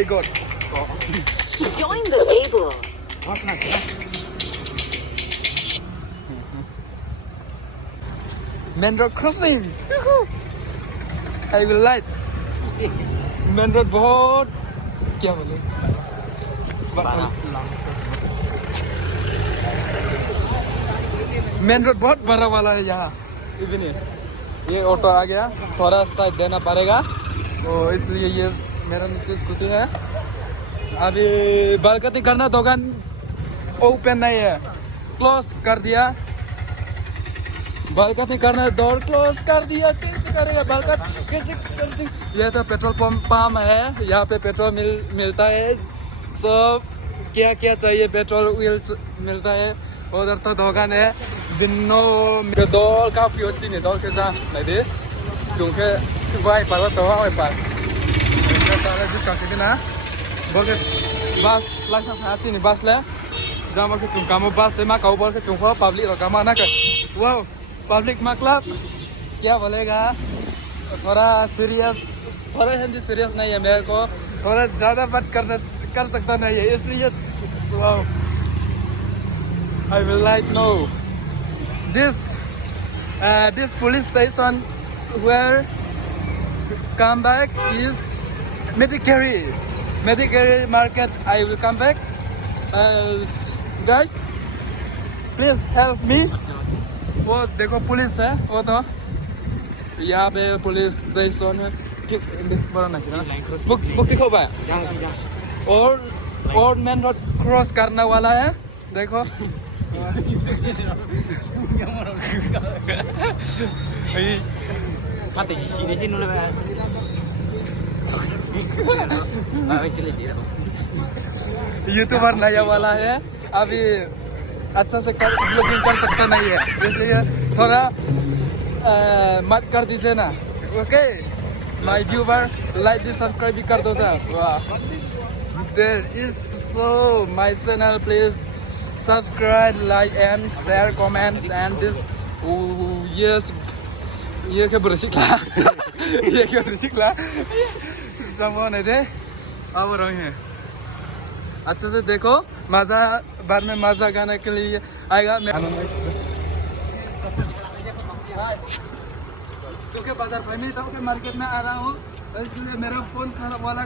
my god. Join the label. Main road crossing. I will like. Main road बहुत क्या बोले? Main road बहुत बड़ा वाला है यहाँ। ये ऑटो आ गया, थोड़ा साइड देना पड़ेगा तो इसलिए ये मेरा नीचे स्कूटी है। अभी बालकनी करना दुकान ओपन नहीं है, क्लोज कर दिया। बालकनी करना डोर क्लोज कर दिया। कैसे करेगा बालकनी, कैसे कर दी? ये तो पेट्रोल पंप है, यहाँ पे पेट्रोल मिलता है। सब क्या क्या चाहिए पेट्रोल व्हील मिलता है। उधर तो दुकान है Binnu dol kafe o sini dol ke sa nadi jungke vai par to vai par ta dis ka ke na bolke bus la sa sini bus le jama ke chung kamu bus se ma kau bol ke chung ko public ro kama na ke wow public मतलब क्या बोलेगा। थोड़ा serious, थोड़ा Hindi serious नहीं है मेरे को, थोड़ा ज़्यादा बात कर सकता नहीं है इसलिए wow I will like no this police station where come back is Medicare market. I will come back. Guys please help me। वो देखो पुलिस है, वो तो यहाँ पे पुलिस स्टेशन है। बड़ा ना बुक दिखो भाई। और मेन रोड क्रॉस करने वाला है, देखो। यूट्यूबर नया वाला है, अभी अच्छा से ब्लॉगिंग कर सकता नहीं है इसलिए थोड़ा मत कर दीजिए ना। Okay my viewer like this subscribe भी कर दो sir. There is so my channel please subscribe like and share comment and this yes ये क्या बेरसिकला ये क्या बेरसिकला समझ नहीं थे। अब रहे हैं अच्छे से देखो, मजा बाद में मजा गाने के लिए आएगा। मैं क्योंकि बाजार में था कि मार्केट में आ रहा हूँ इसलिए मेरा फोन खराब वाला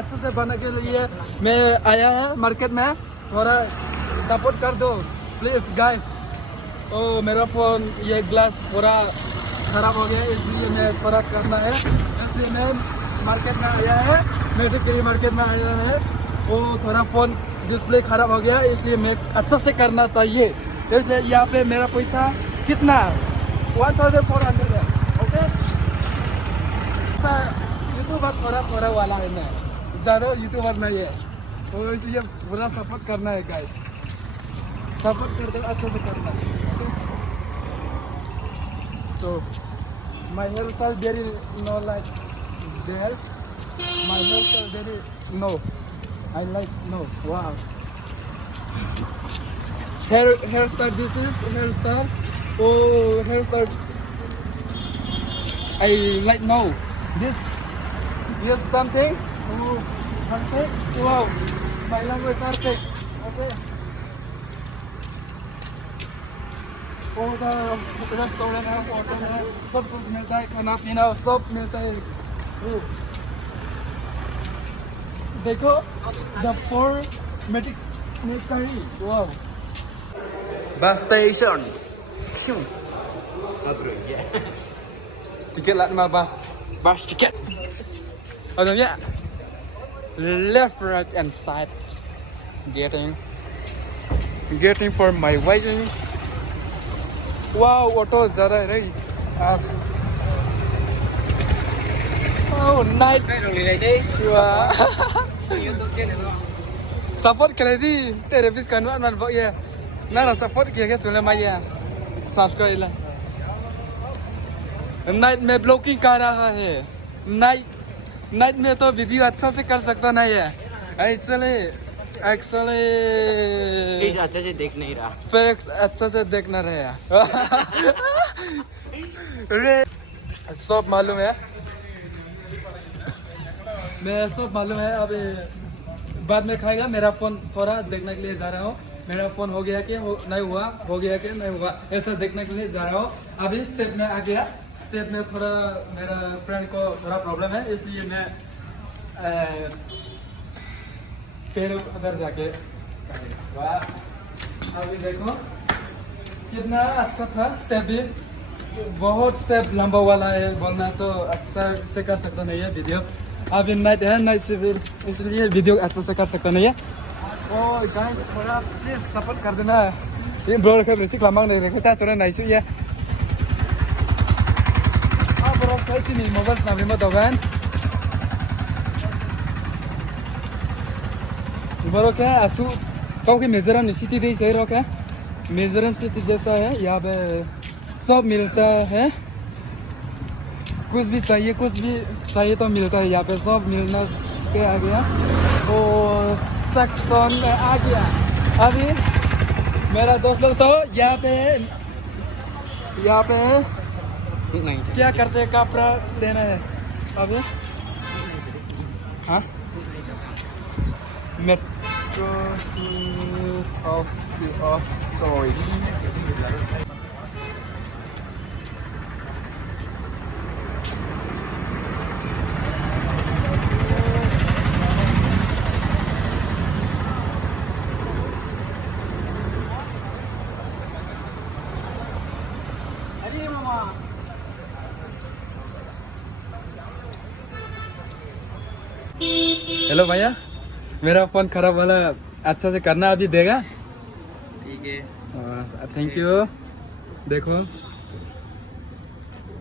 अच्छे से बनने के लिए मैं आया है मार्केट में। थोड़ा सपोर्ट कर दो प्लीज गाइस। ओ मेरा फोन ये ग्लास पूरा खराब हो गया इसलिए मैं थोड़ा करना है, इसलिए मैं मार्केट में आया है। मेडिकल मार्केट में आया है, वो थोड़ा फोन डिस्प्ले खराब हो गया इसलिए मैं अच्छा से करना चाहिए। इसलिए यहाँ पे मेरा पैसा कितना 1400 है। ओके यूट्यूबर थोड़ा वाला है, मैं ज़्यादा यूट्यूबर नहीं है और इसलिए पूरा सपोर्ट करना है गाइस। सपोर्ट कर दो, अच्छे से करना। तो my hair style very no like there, my hair style very no I like no wow hairstyle. This is hairstyle. Oh hairstyle I like no this something. Oh perfect. Wow my language perfect. Okay oh the restaurant है, hotel है, सब कुछ मिलता है, खाना पीना सब मिलता है। देखो the four medic wow bus station tiket lah bus ticket adanya left right and side getting for my waiting। wow auto ज़्यादा है as oh night support कर दी तेरे बीच कन्वर्ट मन ये ना ना सपोर्ट किया क्या चुने माया सब्सक्राइब ला। नाइट में ब्लॉगिंग कर रहा है, नाइट में तो वीडियो अच्छा से कर सकता नहीं है एक्चुअली अच्छा से देख नहीं रहा, अच्छा से देखना रहे सब मालूम है। मैं सब मालूम है। अब बाद में खाएगा। मेरा फोन थोड़ा देखने के लिए जा रहा हूँ। मेरा फोन हो गया कि नहीं हुआ, हो गया कि नहीं हुआ, ऐसा देखने के लिए जा रहा हूँ। अभी स्टेप में आ गया। स्टेप में थोड़ा मेरा फ्रेंड को थोड़ा प्रॉब्लम है, इसलिए मैं फिर उधर जाके अभी देखो कितना अच्छा था। स्टेप भी बहुत स्टेप लंबा वाला है, बोलना तो अच्छा से कर सकता नहीं है वीडियो। अभी नाइट है, नाइट सिविल, इसलिए वीडियो अच्छा से कर सकता नहीं है। ओ गाइस थोड़ा प्लीज सपोर्ट कर देना। ये ब्रो का बेसिक लंबा नहीं देखो क्या चोरा नहीं ये। अब ब्रो साइड नहीं मोबाइल नाम रिमोट ओवन ब्रो क्या असु कहो कि मिजोरम सिटी दे सही रो क्या मिजोरम सिटी जैसा है। यहाँ पे सब मिलता है, कुछ भी चाहिए तो मिलता है यहाँ पे। सब मिलना पे आ गया तो सेक्शन में आ गया। अभी मेरा दोस्त लोग तो यहाँ पे नहीं क्या करते हैं, कपड़ा लेना है अभी। हाँ मेट्रो ऑफ चॉइस। हेलो भैया, मेरा फोन खराब वाला अच्छा से करना अभी देगा? ठीक है, थैंक यू। देखो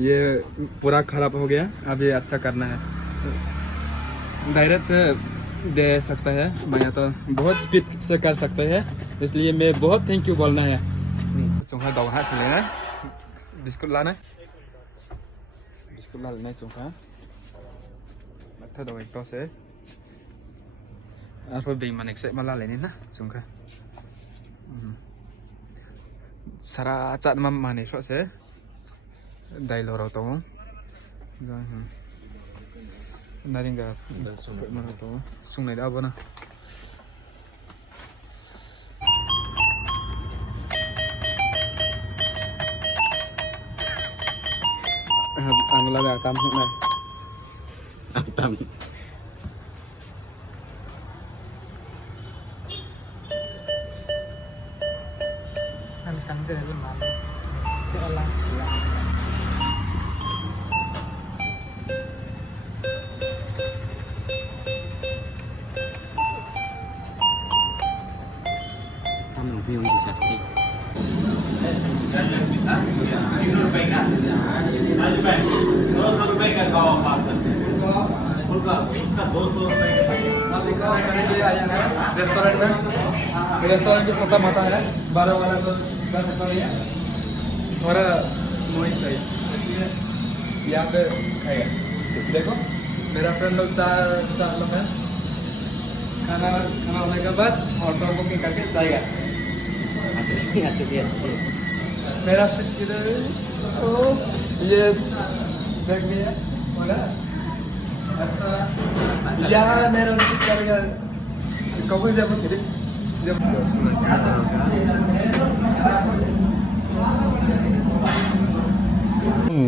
ये पूरा खराब हो गया, अभी अच्छा करना है। डायरेक्ट से दे सकता है भैया, तो बहुत स्पीड से कर सकते हैं, इसलिए मैं बहुत थैंक यू बोलना है। चुंगा दवा से लेना, बिस्कुट लाना, बिस्कुट ला लेना चुंगा मट्ठा दवा एक तो से और फिर बेईमान एक से मला लेने ना चुंगा सारा चाट में माने शो से दाइलो रहो तो नारिंगा मरो तो सुन नहीं अब ना अंगला में काम होना है। हम लोग भी उनकी सस्ती रेस्टोरेंट भी छोटा मोटा है, 12 वाला तो कर सकता नहीं है, थोड़ा नॉइस चाहिए, यहाँ पे खाएगा। देखो मेरा फ्रेंड लोग चार लोग हैं। खाना होने के बाद ऑटो बुकिंग करके जाएगा। मेरा सीट किधर तो ये देख लिया अच्छा यहाँ मेरा सीट करेगा कबूल जब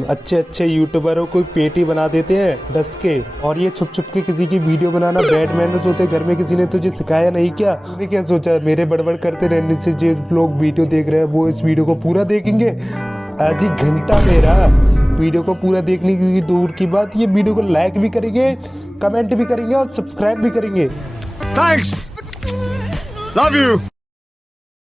अच्छे यूट्यूबरों को पेटी बना देते हैं डस के, और ये छुप के किसी की वीडियो बनाना बैड मैनर्स होते हैं। घर में किसी ने तुझे सिखाया नहीं क्या? तूने क्या सोचा मेरे बड़बड़ करते रहने से जो लोग वीडियो देख रहे हैं वो इस वीडियो को पूरा देखेंगे? आज ही घंटा मेरा वीडियो को पूरा देखने की दूर की बात, ये वीडियो को लाइक भी करेंगे, कमेंट भी करेंगे और सब्सक्राइब भी करेंगे। Thanks. Love you.